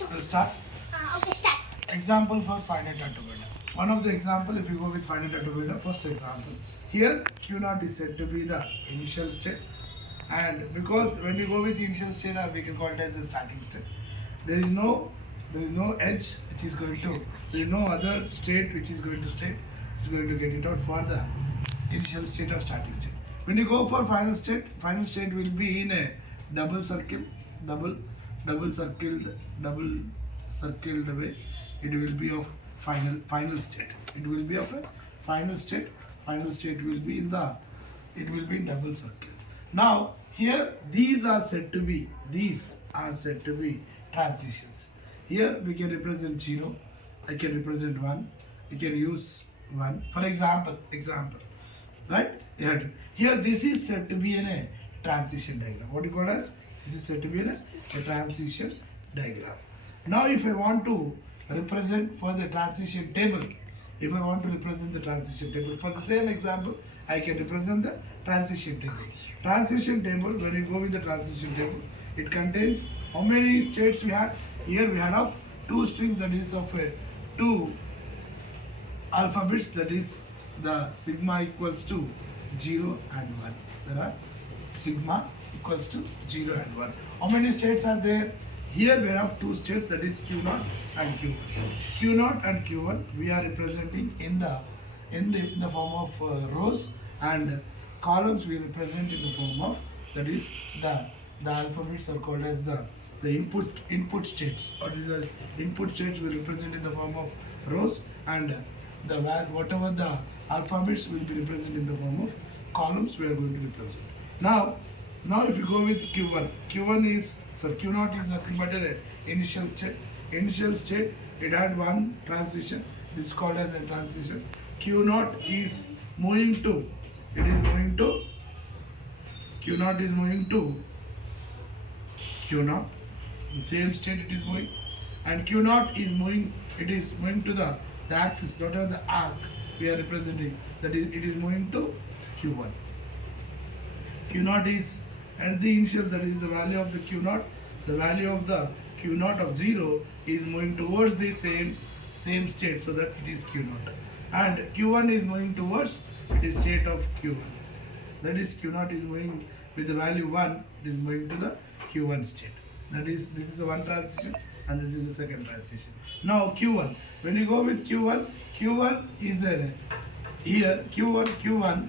We'll start. Okay, start. Example for finite automata. One of the example, if you go with finite automata, first example. Here, Q0 is said to be the initial state, and because when you go with initial state, or we can call it as the starting state, there is no edge which is going to, there is no other state which is going to state. It's going to get it out for the initial state or starting state. When you go for final state will be in a double circled way. It will be of final state. It will be of a final state. Final state will be in the, it will be double circle. Now here these are said to be transitions. Here we can represent 0. I can represent 1. We can use 1 for example, right? Here this is said to be in a transition diagram. What do you call as? This is said to be in a transition diagram. Now if I want to represent for the transition table, for the same example, I can represent the transition table. Transition table, when you go with the transition table, it contains how many states we had? Here we had of 2 strings, that is of a 2 alphabets, that is the sigma equals to 0 and 1. There are sigma equals to 0 and 1. How many states are there? Here we have 2 states, that is Q0 and Q1. Q0 and Q1 we are representing in the form of rows, and columns we represent in the form of, that is the alphabets are called as the input states, or the input states we represent in the form of rows, and the whatever the alphabets will be represented in the form of columns we are going to represent. Now if you go with Q1, Q0 is nothing but an initial state. Initial state, it had one transition. This is called as a transition. Q0 is moving to, Q0 is moving to Q0. The same state it is moving, and Q0 is moving. It is moving to the axis, not on the arc we are representing. That is, it is moving to Q1. Q0 is at the initial, that is the value of the Q0. The value of the Q0 of 0 is moving towards the same state, so that it is Q0. And Q1 is moving towards the state of Q1. That is, Q0 is moving with the value 1, it is moving to the Q1 state. That is, this is the one transition, and this is the second transition. Now Q1, when you go with Q1 is there. Here Q1,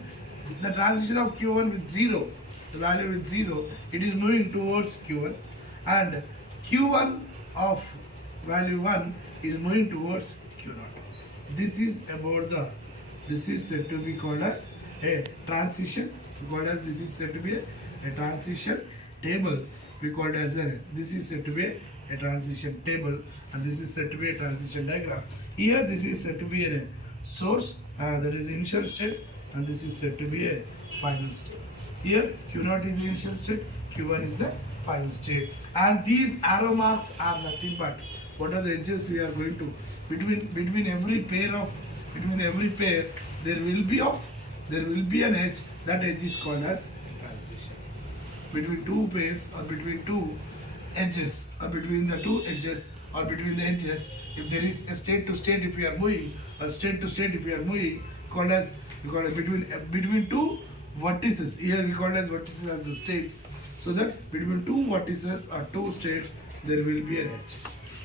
the transition of Q1 with 0, the value with 0, it is moving towards Q1, and Q1 of value 1 is moving towards Q0. This is said to be called as a transition. This is said to be a transition table. We call it as this is said to be a transition table, and this is said to be a transition diagram. Here this is said to be a source, that is initial state, and this is said to be a final state. Here Q0 is the initial state, Q1 is the final state, and these arrow marks are nothing but what are the edges we are going to between every pair there will be an edge. That edge is called as transition. Between two pairs, or between two edges, or between the two edges, or between the edges, if there is a state to state if we are moving, or state to state if we are moving, we call as between two vertices. Here we call as vertices as the states, so that between two vertices or two states there will be an edge.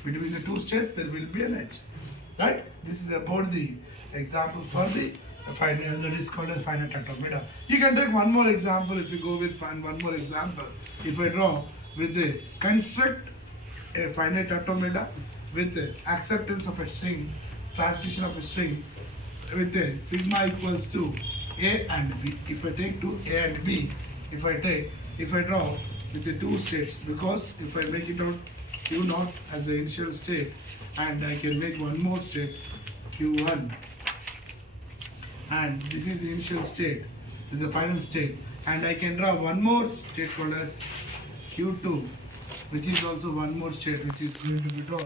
Between the two states there will be an edge, right? This is about the example for the finite, that is called as finite automata. You can take one more example. If you go with one more example, if I draw with the construct a finite automata with the acceptance of a string, transition of a string with a sigma equals to A and B. If I take to A and B, if I draw with the two states, because if I make it out Q0 as the initial state, and I can make one more state Q1, and this is the initial state, this is the final state, and I can draw one more state called as Q2, which is also one more state which is going to be drawn.